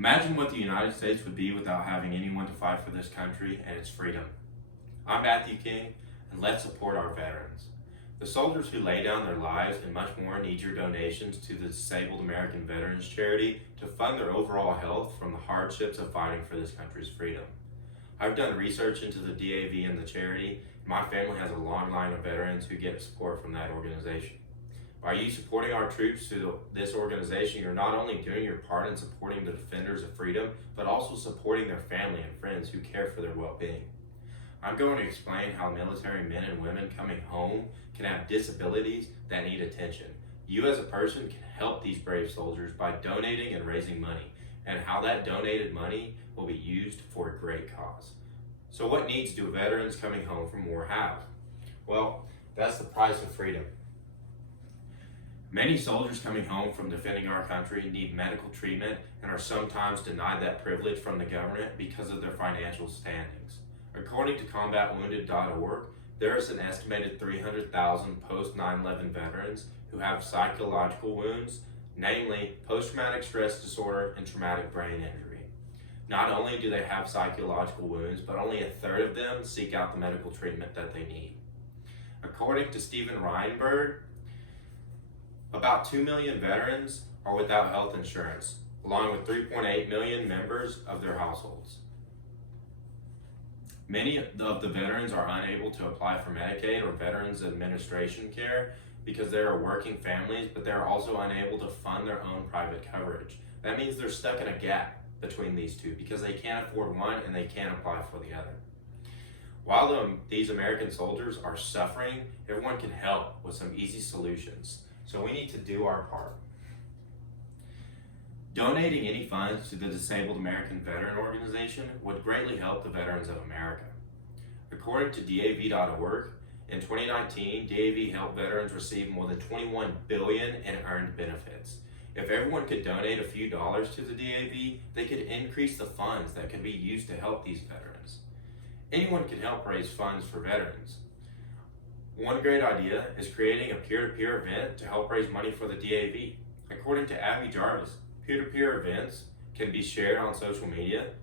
Imagine what the United States would be without having anyone to fight for this country and its freedom. I'm Matthew King, and let's support our veterans. The soldiers who lay down their lives and much more need your donations to the Disabled American Veterans Charity to fund their overall health from the hardships of fighting for this country's freedom. I've done research into the DAV and the charity. My family has a long line of veterans who get support from that organization. By you supporting our troops through this organization, you're not only doing your part in supporting the defenders of freedom, but also supporting their family and friends who care for their well-being. I'm going to explain how military men and women coming home can have disabilities that need attention. You as a person can help these brave soldiers by donating and raising money, and how that donated money will be used for a great cause. So what needs do veterans coming home from war have? Well, that's the price of freedom. Many soldiers coming home from defending our country need medical treatment and are sometimes denied that privilege from the government because of their financial standings. According to combatwounded.org, there is an estimated 300,000 post 9/11 veterans who have psychological wounds, namely post-traumatic stress disorder and traumatic brain injury. Not only do they have psychological wounds, but only a third of them seek out the medical treatment that they need. According to Steven Reinberg, about 2 million veterans are without health insurance, along with 3.8 million members of their households. Many of the veterans are unable to apply for Medicaid or Veterans Administration care because they are working families, but they are also unable to fund their own private coverage. That means they're stuck in a gap between these two because they can't afford one and they can't apply for the other. While these American soldiers are suffering, everyone can help with some easy solutions. So we need to do our part. Donating any funds to the Disabled American Veteran Organization would greatly help the veterans of America. According to DAV.org, in 2019, DAV helped veterans receive more than $21 billion in earned benefits. If everyone could donate a few dollars to the DAV, they could increase the funds that could be used to help these veterans. Anyone can help raise funds for veterans. One great idea is creating a peer-to-peer event to help raise money for the DAV. According to Abby Jarvis, peer-to-peer events can be shared on social media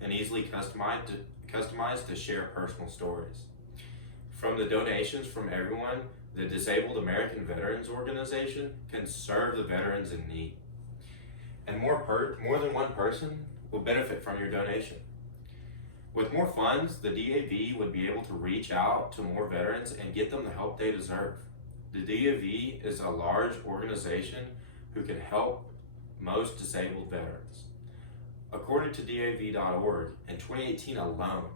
and easily customized to share personal stories. From the donations from everyone, the Disabled American Veterans Organization can serve the veterans in need. And more than one person will benefit from your donation. With more funds, the DAV would be able to reach out to more veterans and get them the help they deserve. The DAV is a large organization who can help most disabled veterans. According to DAV.org, in 2018 alone,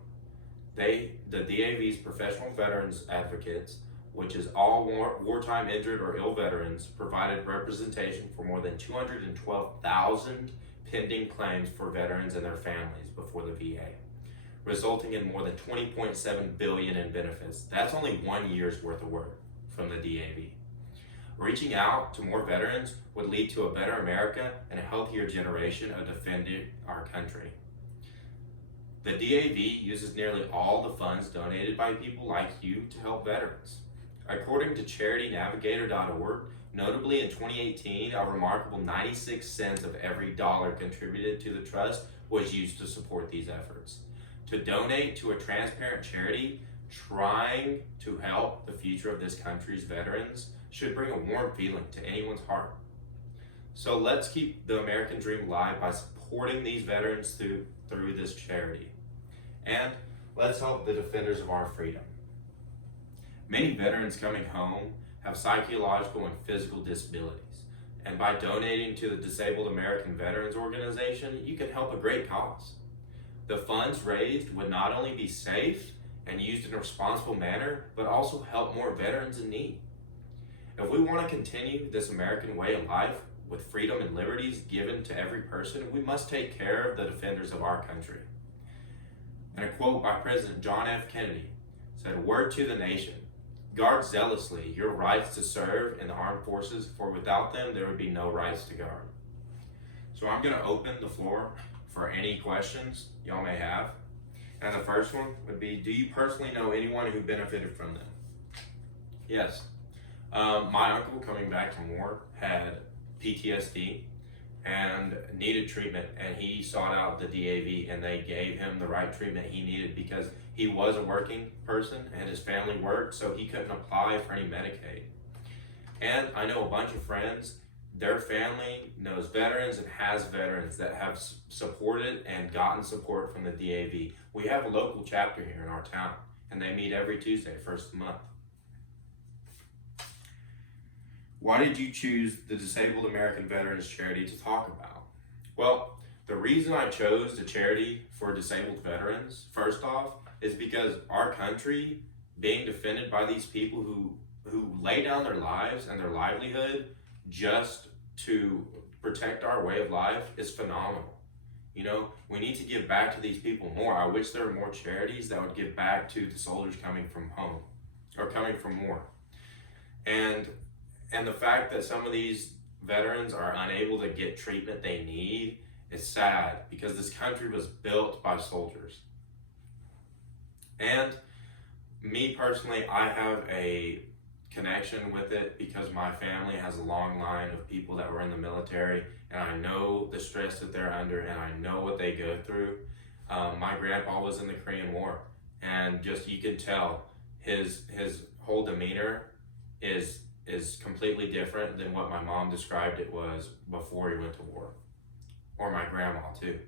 the DAV's professional veterans advocates, which is all wartime injured or ill veterans, provided representation for more than 212,000 pending claims for veterans and their families before the VA, resulting in more than $20.7 billion in benefits. That's only 1 year's worth of work from the DAV. Reaching out to more veterans would lead to a better America and a healthier generation of defending our country. The DAV uses nearly all the funds donated by people like you to help veterans. According to CharityNavigator.org, notably in 2018, a remarkable 96 cents of every dollar contributed to the trust was used to support these efforts. To donate to a transparent charity trying to help the future of this country's veterans should bring a warm feeling to anyone's heart. So let's keep the American dream alive by supporting these veterans through this charity. And let's help the defenders of our freedom. Many veterans coming home have psychological and physical disabilities. And by donating to the Disabled American Veterans Organization, you can help a great cause. The funds raised would not only be safe and used in a responsible manner, but also help more veterans in need. If we want to continue this American way of life with freedom and liberties given to every person, we must take care of the defenders of our country. And a quote by President John F. Kennedy said, "A word to the nation, guard zealously your rights to serve in the armed forces, for without them there would be no rights to guard." So I'm going to open the floor for any questions y'all may have. And the first one would be, do you personally know anyone who benefited from them? Yes. My uncle, coming back from war, had PTSD, and needed treatment, and he sought out the DAV, and they gave him the right treatment he needed because he was a working person and his family worked, so he couldn't apply for any Medicaid. And I know a bunch of friends, their family knows veterans and has veterans that have supported and gotten support from the DAV. We have a local chapter here in our town, and they meet every Tuesday, first of the month. Why did you choose the Disabled American Veterans Charity to talk about? Well, the reason I chose the charity for disabled veterans, first off, is because our country being defended by these people who lay down their lives and their livelihood just to protect our way of life is phenomenal. You know, we need to give back to these people more. I wish there were more charities that would give back to the soldiers coming from home or coming from war. And the fact that some of these veterans are unable to get treatment they need is sad because this country was built by soldiers. And me personally, I have a connection with it because my family has a long line of people that were in the military, and I know the stress that they're under and I know what they go through. My grandpa was in the Korean War, and just you can tell his whole demeanor is completely different than what my mom described it was before he went to war, or my grandma too.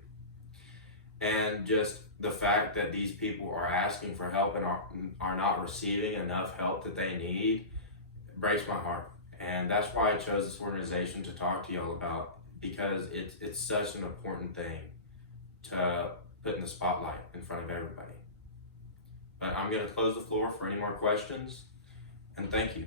And just the fact that these people are asking for help and are not receiving enough help that they need breaks my heart. And that's why I chose this organization to talk to y'all about, because it's such an important thing to put in the spotlight in front of everybody. But I'm going to close the floor for any more questions, and thank you.